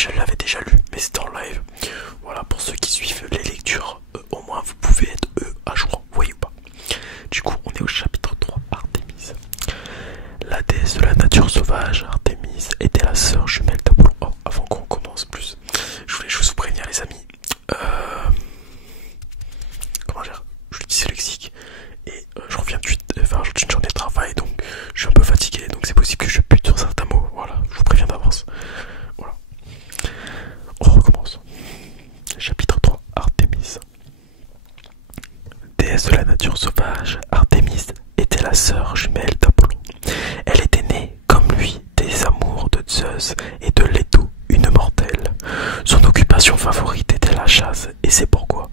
je l'avais déjà lu, mais c'était en live. Voilà, pour ceux qui suivent les lectures, au moins vous pouvez être à jour, voyez ou pas. Du coup, on est au chapitre 3, Artémis. La déesse de la nature sauvage, Artémis, était la sœur jumelle d'Apollon. Oh, avant qu'on commence plus, je voulais juste vous prévenir les amis. Comment dire, je suis dyslexique et je reviens d'une journée de travail, donc je suis un peu fatigué, donc c'est possible que je bute sur certains mots. Voilà, je vous préviens d'avance. Voilà. On recommence. Chapitre 3, Artémis. Déesse de la nature sauvage, Artémis était la sœur jumelle d'Apollon. Elle était née, comme lui, des amours de Zeus et de Leto, une mortelle. Son occupation favorite était la chasse, et c'est pourquoi,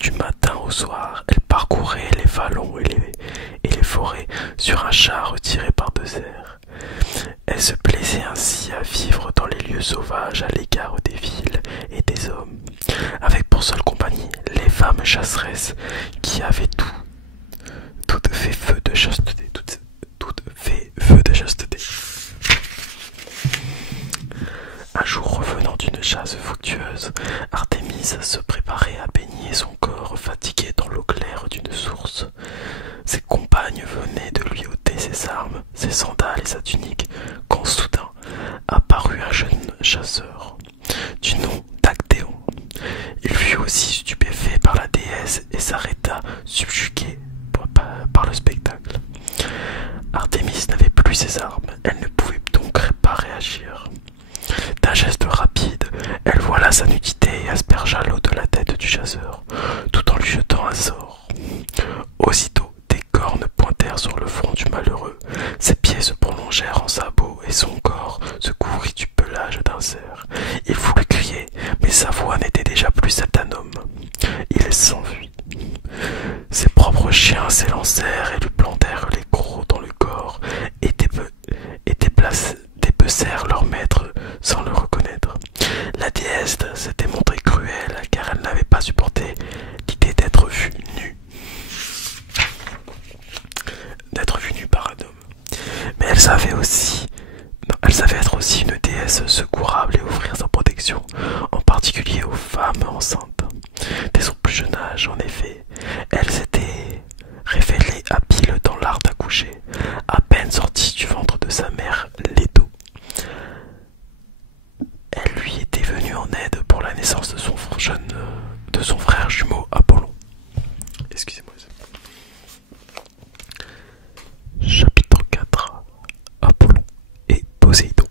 du matin au soir, elle parcourait les vallons et les forêts sur un char tiré par deux cerfs. Elle se plaisait ainsi à vivre dans les lieux sauvages à l'égard des villes et des hommes, avec pour seule compagnie les femmes chasseresses qui avaient toutes fait feu de chasteté, toutes fait feu de chasteté. Un jour revenant d'une chasse fructueuse, Artémis se préparait à baigner son corps fatigué dans l'eau claire d'une source. Ses compagnes venaient de lui ôter ses armes, ses sandales et sa tunique, quand soudain apparut un jeune chasseur, du nom d'Actéon. Il fut aussi stupéfait par la déesse et s'arrêta subjugué par le spectacle. Artémis n'avait plus ses armes, elle ne pouvait donc pas réagir. D'un geste rapide, elle voila sa nudité et aspergea l'eau de la tête du chasseur, tout en lui jetant un sort. Aussitôt, des cornes pointèrent sur le front du malheureux, ses pieds se prolongèrent en sabots et son corps se couvrit du pelage d'un cerf. Il voulut crier, mais sa voix n'était déjà plus celle d'un homme. Il s'enfuit. Ses propres chiens s'élancèrent et lui plantèrent les crocs dans le corps et dépecèrent leur maître sans le reconnaître. La déesse s'était montrée cruelle car elle n'avait pas supporté l'idée d'être vue nue. Par un homme. Mais elle savait être aussi une déesse secourable et offrir sa protection, en particulier aux femmes enceintes. Dès son plus jeune âge, en effet, elle s'était révélée habile dans l'art d'accoucher, à peine sortie du ventre de sa mère, Leto. Elle lui était venue en aide pour la naissance de son frère jumeau Apollon. Excusez-moi. Chapitre 4. Apollon et Poséidon.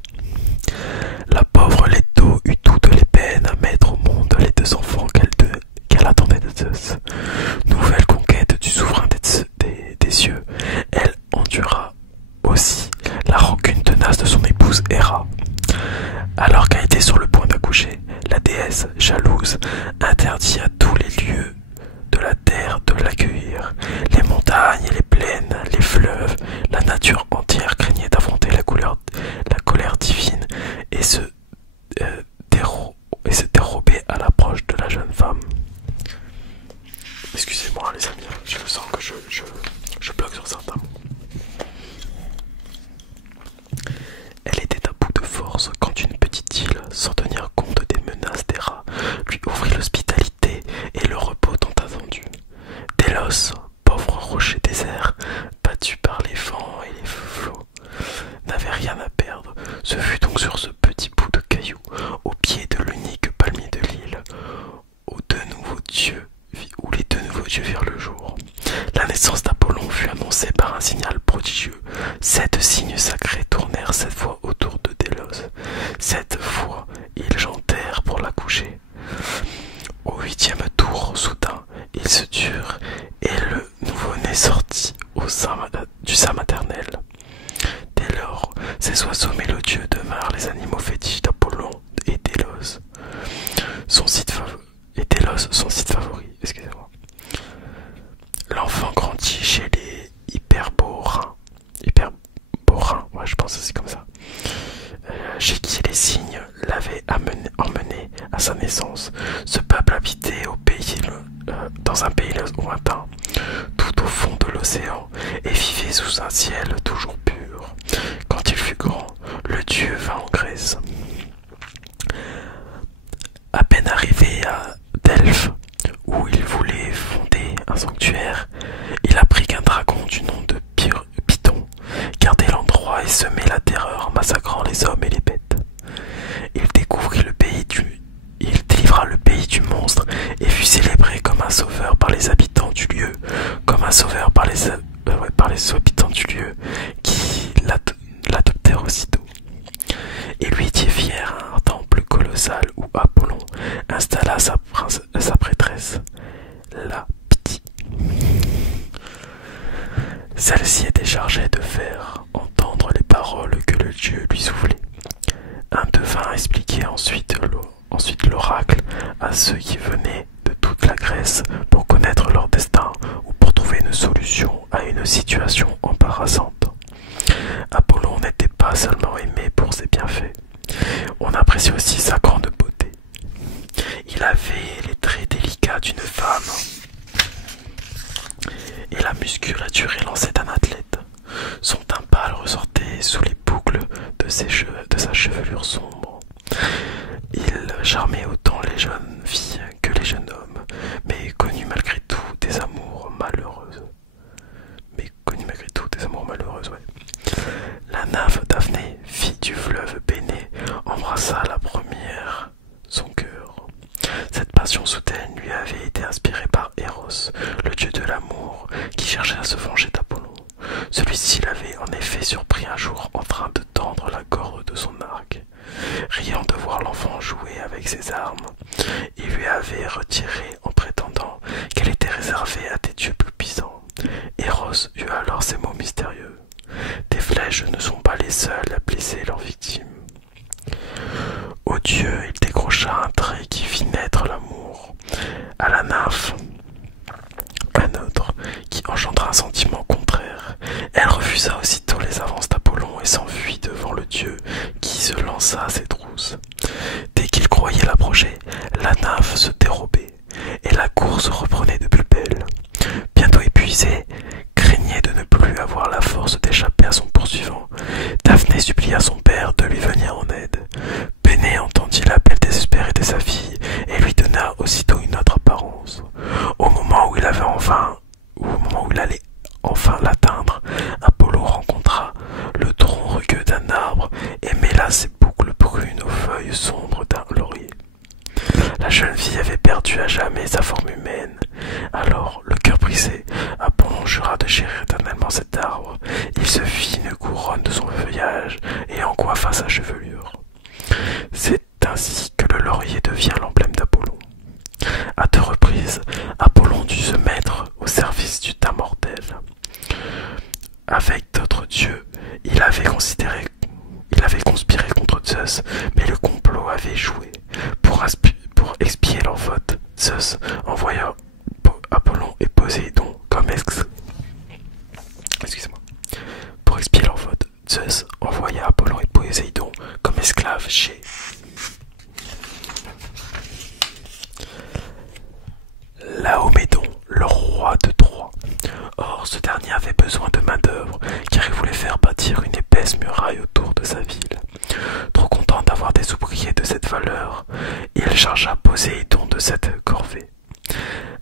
La pauvre Leto eut toutes les peines à mettre au monde les deux enfants qu'elle attendait de Zeus. Nouvelle conquête du souverain des cieux, elle endura aussi la rancune tenace de son épouse Héra. Alors qu'elle était sur le point d'accoucher, la déesse, jalouse, interdit à tous les lieux de la terre de l'accueillir. Les montagnes, les plaines, les fleuves, la nature entière craignait d'affronter la colère divine et se dérober à l'approche de la jeune femme. Excusez-moi les amis, je sens que je bloque sur certains mots. Elle était à bout de force quand une petite île, sans tenir compte des menaces des rats, lui offrit l'hospitalité et le repos tant attendu. Délos, pauvre rocher désert, battu par les vents et les flots, n'avait rien à perdre. Ce fut donc sur ce petit bout de caillou, au pied de l'unique palmier de l'île, où les deux nouveaux dieux virent le jour. La naissance d'Apollon fut annoncée par un signal prodigieux. 7 signes sacrés tournèrent 7 fois autour de Délos. 7 fois, ils chantèrent pour l'accoucher. Au 8e tour, soudain, ils se turent et le nouveau-né sortit du sein maternel. Dès lors, ces oiseaux mélodieux devinrent les animaux fétiches d'Apollon et Délos. Son site favori. Excusez-moi. L'enfant grandit chez les Hyperboreens, ouais, je pense que c'est comme ça. Chez qui les cygnes l'avaient emmené à sa naissance. Ce peuple habitait dans un pays lointain, tout au fond de l'océan, et vivait sous un ciel toujours pur. Quand il fut grand, le dieu vint en Grèce. massacrant les hommes et les bêtes. Il découvrit le pays du... Il délivra le pays du monstre et fut célébré comme un sauveur par les habitants du lieu, comme un sauveur par les habitants du lieu qui l'adoptèrent aussitôt. Et lui édifièrent un temple colossal où Apollon installa sa prêtresse, la Ptie. Celle-ci était chargée de faire entendre les paroles que le dieu lui soufflait. Un devin expliquait ensuite l'oracle à ceux qui venaient de toute la Grèce pour connaître leur destin ou pour trouver une solution à une situation embarrassante. Apollon n'était pas seulement aimé pour ses bienfaits, on appréciait aussi sa grande beauté. Il avait les traits délicats d'une femme et la musculature élancée d'un athlète. Son teint pâle ressortait sous les boucles de sa chevelure sombre. Il charmait autant les jeunes filles que les jeunes hommes, mais connut malgré tout des amours malheureuses. La nymphe Daphné, fille du fleuve Pénée, embrassa la première son cœur. Cette passion soudaine lui avait été inspirée par Eros, le dieu de l'amour, qui cherchait à se venger d'Apollon. Celui-ci l'avait en effet surpris un jour en train de tendre la corde de son arc. Riant de voir l'enfant jouer avec ses armes, il lui avait retiré en prétendant qu'elle était réservée à des dieux plus puissants. Eros eut alors ces mots mystérieux. Tes flèches ne sont pas les seules à blesser leurs victimes. Au dieu, il décrocha un trait qui fit naître l'amour. À la nymphe, un autre qui engendra un sentiment contraire. Elle refusa aussitôt les avances d'Apollon et s'enfuit devant le dieu qui se lança à ses trousses. Dès qu'il croyait l'approcher, la nymphe se dérobait et la course reprenait de plus belle. Bientôt épuisée, craignait de ne plus avoir la force d'échapper à son poursuivant. Daphné supplia son père de lui venir en aide. Pénée entendit l'appel désespéré de sa fille et lui donna aussitôt une autre apparence. Au moment où il allait enfin l'atteindre, Apollo rencontra le tronc rugueux d'un arbre et mêla ses boucles brunes aux feuilles sombres d'un laurier. La jeune fille avait perdu à jamais sa forme humaine. Alors, le cœur brisé, Apollon jura de chérir éternellement cet arbre. Il se fit une couronne de son feuillage et en coiffa sa chevelure. C'est ainsi que le laurier devient l'emblème d'Apollon. À 2 reprises, Apollon dut se mettre au service du teint mortel. Avec d'autres dieux, il avait conspiré contre Zeus, mais le complot avait échoué. Pour expier leur faute, Zeus envoya Apollon et Poséidon comme Pour expier leur faute, Zeus envoya Apollon et Poséidon comme esclaves chez Laomédon, le roi de Troie. Or, ce dernier avait besoin de main-d'œuvre, car il voulait faire bâtir une épaisse muraille autour de sa ville. Trop content d'avoir des ouvriers de cette valeur, il chargea Poséidon de cette corvée.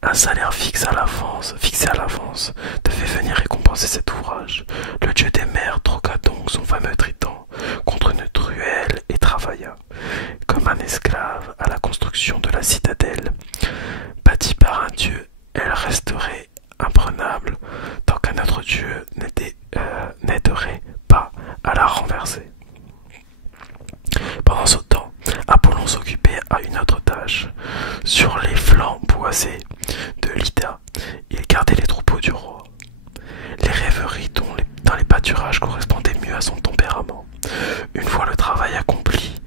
Un salaire fixé à l'avance devait venir récompenser cet ouvrage. Le dieu des mers troqua donc son fameux trident contre une truelle et travailla, comme un esclave, à la construction de la citadelle. Bâtie par un dieu, elle resterait imprenable tant qu'un autre dieu n'aiderait pas à la renverser. Pendant ce temps, Apollon s'occupait à une autre tâche. Sur les flancs boisés de l'Ida, il gardait les troupeaux du roi. Les rêveries dans les pâturages correspondaient mieux à son tempérament. Une fois le travail accompli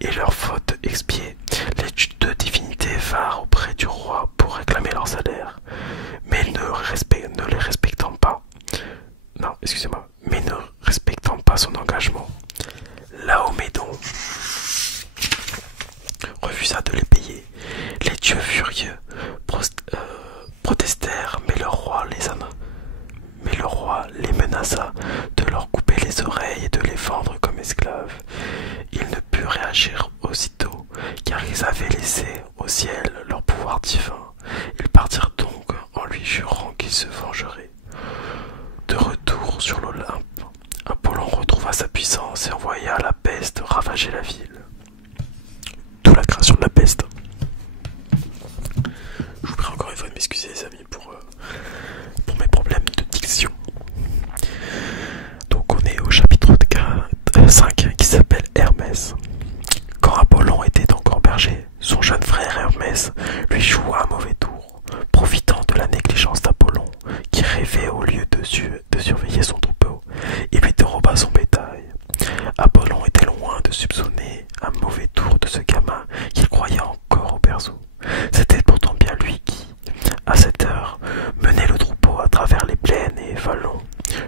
et leur faute expiée, les 2 divinités vinrent auprès du roi pour réclamer leur salaire. Mais ne respectant pas son engagement, Laomédon refusa de les payer. Les dieux furieux protestèrent, mais le roi les menaça de leur couper les oreilles et de les vendre comme esclaves. Ils ne purent réagir aussitôt, car ils avaient laissé au ciel leur pouvoir divin. Ils partirent donc en lui jurant qu'ils se vengeraient. De retour sur l'Olympe, Apollon retrouva sa puissance et envoya cria la peste ravageait la ville. D'où la création de la peste. Je vous prie encore une fois de m'excuser les amis pour mes problèmes de diction. Donc on est au chapitre 5 qui s'appelle Hermès. Quand Apollon était encore berger, son jeune frère Hermès lui joua un mauvais tour, profitant de la négligence d'Apollon, qui rêvait au lieu de surveiller son troupeau, il lui déroba son bétail. Apollon était loin de soupçonner un mauvais tour de ce gamin qu'il croyait encore au berceau. C'était pourtant bien lui qui, à cette heure, menait le troupeau à travers les plaines et vallons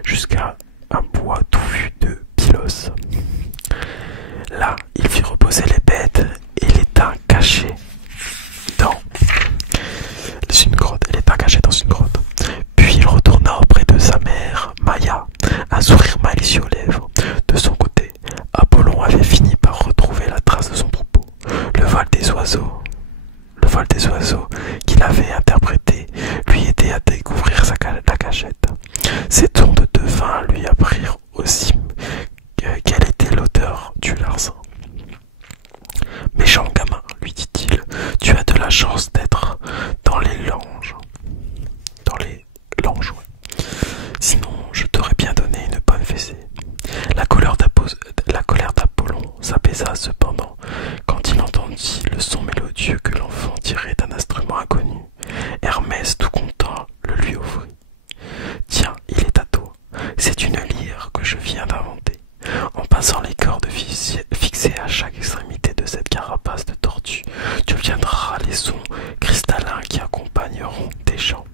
jusqu'à un bois touffu de Pylos. Là, il fit reposer les bêtes et les tint cachés dans une grotte. Puis il retourna auprès de sa mère, Maïa, un sourire malicieux aux lèvres. De son côté, Apollon avait fini par retrouver la trace de son troupeau. Le vol des oiseaux qu'il avait interprété lui aidait à découvrir la cachette. Ces tours de devin lui apprirent aussi quel était l'auteur du larcin. Méchant gamin, lui dit-il, tu as de la chance d'être dans les langes. Ouais. Sinon, je t'aurais bien donné une bonne fessée. La colère d'Apollon s'apaisa cependant quand il entendit le son mélodieux que l'enfant tirait d'un instrument inconnu. Hermès, tout content, le lui offrit. Tiens, il est à toi. C'est une lyre que je viens d'inventer. En passant les cordes fixées à chaque extrémité de cette carapace de tortue, tu obtiendras les sons cristallins qui accompagneront tes chants.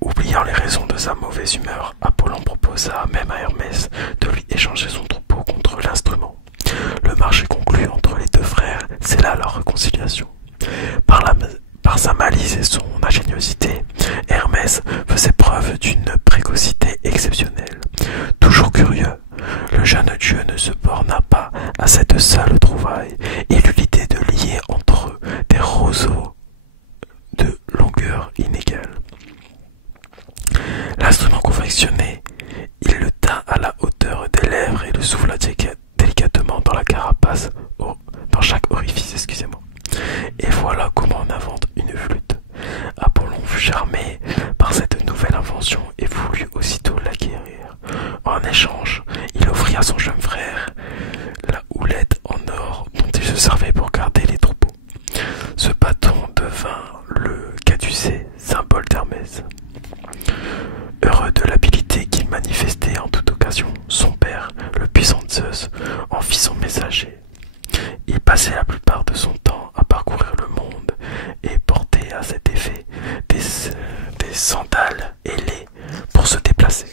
Oubliant les raisons de sa mauvaise humeur, Apollon proposa même à Hermès de lui échanger son troupeau contre l'instrument. Le marché conclu entre les deux frères, c'est là leur réconciliation. Par sa malice et son ingéniosité, Hermès faisait preuve d'une précocité exceptionnelle. Toujours curieux, le jeune dieu ne se borna pas à cette seule trouvaille et eut l'idée de lier entre eux des roseaux de longueur inégale. L'instrument confectionné, il le tint à la hauteur des lèvres et le souffla délicatement dans la carapace, dans chaque orifice, Et voilà comment on invente une flûte. Apollon fut charmé par cette nouvelle invention et voulut aussitôt l'acquérir. En échange, il offrit à son jeune frère la houlette en or dont il se servait pour garder les troupeaux. Ce bâton devint le caducée, symbole d'Hermès. Heureux de l'habileté qu'il manifestait en toute occasion, son père, le puissant Zeus, en fit son messager. Il passait la plupart de son temps à parcourir le monde et portait à cet effet des sandales ailées pour se déplacer.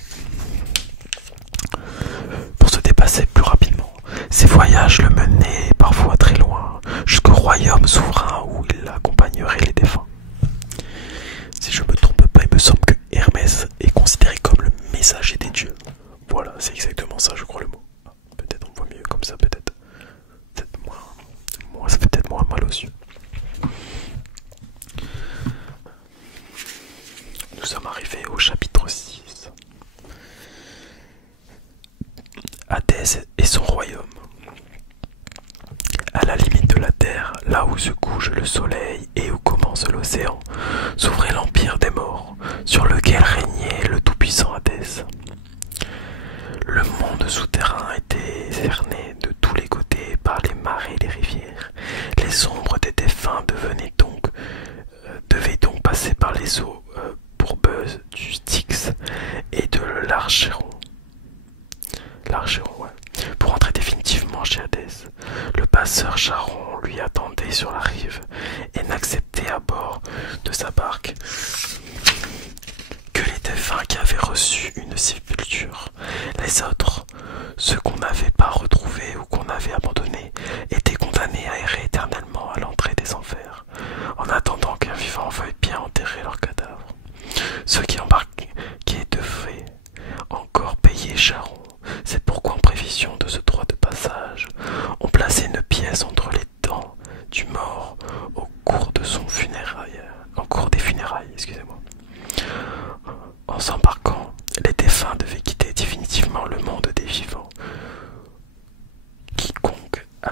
Plus rapidement. Ses voyages le menaient parfois très loin, jusqu'au royaume souverain où il accompagnerait les défunts. Si je me trompe pas, il me semble que Hermès est considéré comme le messager des dieux. Voilà, c'est exactement ça, je crois le mot. Peut-être on voit mieux comme ça, peut-être. Ça fait peut-être moins mal aux yeux. Nous sommes arrivés au chapitre 6. Hadès et son royaume. À la limite de la terre, là où se couche le soleil et où commence l'océan, s'ouvrait l'empire des morts, sur lequel régnait le tout-puissant Hadès. Le monde souterrain était cerné de tous les côtés par les marais et les rivières. Les ombres des défunts devaient donc passer par les eaux bourbeuses du Styx et de l'Archéron. Pour entrer définitivement chez Hadès. Le passeur Charon lui attendait sur la rive et n'acceptait à bord de sa barque que les défunts qui avaient reçu une sépulture. Les autres, ceux qu'on n'avait pas retrouvés ou qu'on avait abandonnés, étaient condamnés à errer éternellement à l'entrée des enfers, en attendant qu'un vivant veuille bien enterrer leurs cadavres. Ceux qui embarquaient devaient encore payer Charon. C'est pourquoi, en prévision de ce droit de passage, on plaçait une pièce entre les dents du mort au cours des funérailles. En s'embarquant, les défunts devaient quitter définitivement le monde des vivants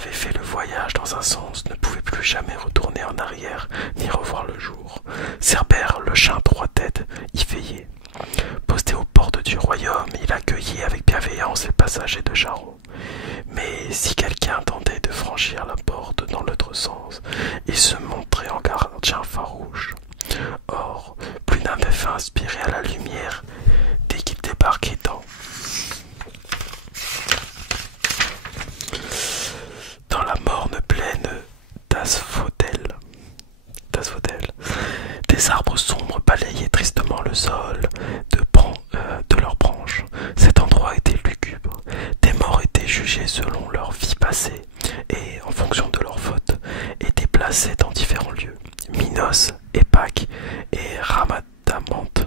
avait fait le voyage dans un sens ne pouvait plus jamais retourner en arrière ni revoir le jour. Cerbère, le chat à 3 têtes, y veillait. Posté aux portes du royaume, il accueillait avec bienveillance les passagers de Charon. Mais si quelqu'un tentait de franchir la porte dans l'autre sens, il se montrait en gardien farouche. Or, plus d'un avait inspiré à la lumière dès qu'il débarquait dans la morne plaine d'Asphodèle. Des arbres sombres balayaient tristement le sol de leurs branches. Cet endroit était lugubre. Des morts étaient jugés selon leur vie passée et, en fonction de leurs fautes, étaient placés dans différents lieux. Minos, Épaque et Rhamadamanth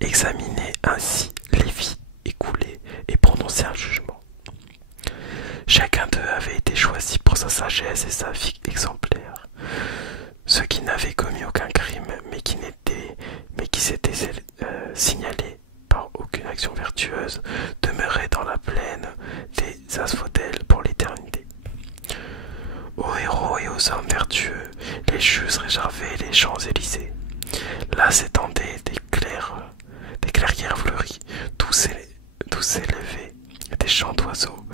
examinaient ainsi les vies écoulées et prononçaient un jugement. Chacun d'eux avait été choisi pour sa sagesse et sa vie exemplaire. Ceux qui n'avaient commis aucun crime, mais qui s'étaient signalés par aucune action vertueuse, demeuraient dans la plaine des asphodèles pour l'éternité. Aux héros et aux hommes vertueux, les jus réservaient les Champs-Élysées. Là s'étendaient des clairières fleuries, d'où s'élevaient des chants d'oiseaux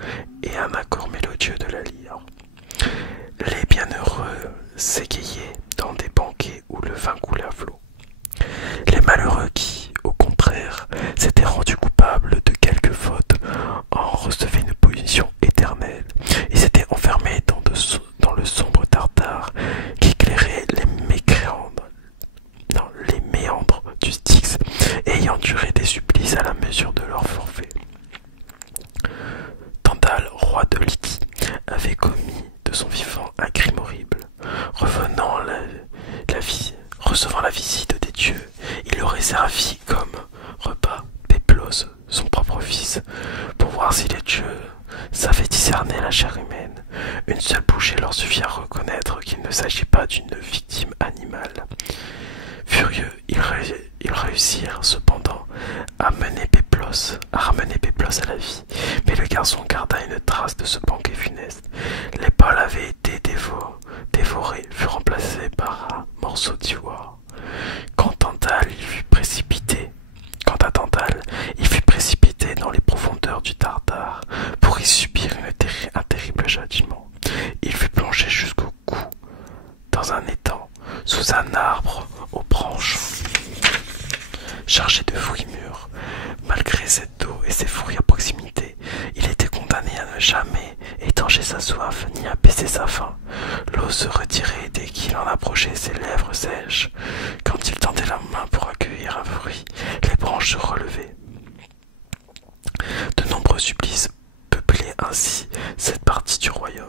et un accord mélodieux de la lyre. Les bienheureux s'égayaient dans des banquets où le vin coulait à flot. Les malheureux qui, au contraire, s'étaient rendus coupables de quelques fautes en recevaient une punition éternelle et s'étaient enfermés dans le sombre tartare qui éclairait les méandres du Styx, ayant duré des supplices à la mesure de leur forfait. Tandale, roi de Lydie, avait commis de son vivant un crime horrible. Recevant la visite des dieux, il aurait servi comme repas Péplos, son propre fils, pour voir si les dieux savaient discerner la chair humaine. Une seule bouchée leur suffit à reconnaître qu'il ne s'agit pas d'une victime animale. Furieux, ils réussirent cependant à ramener Péplos à la vie, mais le garçon garda une trace de ce banquet funeste. Les pâles avaient été dévorés, furent remplacés par un morceau d'ivoire. Quant à Tantale, il fut précipité dans les profondeurs du Tartare pour y subir un terrible châtiment. Il fut plongé jusqu'au cou dans un étang, sous un arbre aux branches chargé de fruits mûrs. Malgré cette eau et ses fruits à proximité, il était condamné à ne jamais étancher sa soif ni apaiser sa faim. L'eau se retirait dès qu'il en approchait ses lèvres sèches. Quand il tendait la main pour accueillir un fruit, les branches se relevaient. De nombreux supplices peuplaient ainsi cette partie du royaume.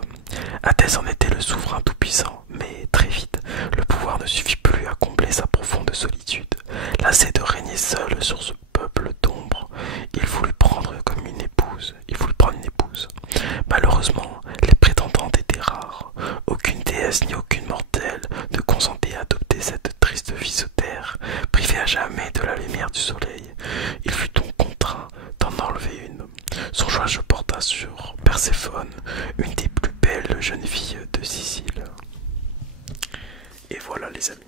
Hadès en était le souverain tout-puissant, mais très vite, le pouvoir ne suffit plus à combler sa profonde solitude. Lassé de régner seul sur ce peuple d'ombre, il voulut prendre une épouse. Malheureusement, les prétendantes étaient rares. Aucune déesse ni aucune mortelle ne consentait à adopter cette triste vie sur terre, privée à jamais de la lumière du soleil. Il fut donc contraint d'en enlever une. Son choix se porta sur Perséphone, une des plus belles jeunes filles de Sicile. Et voilà les amis.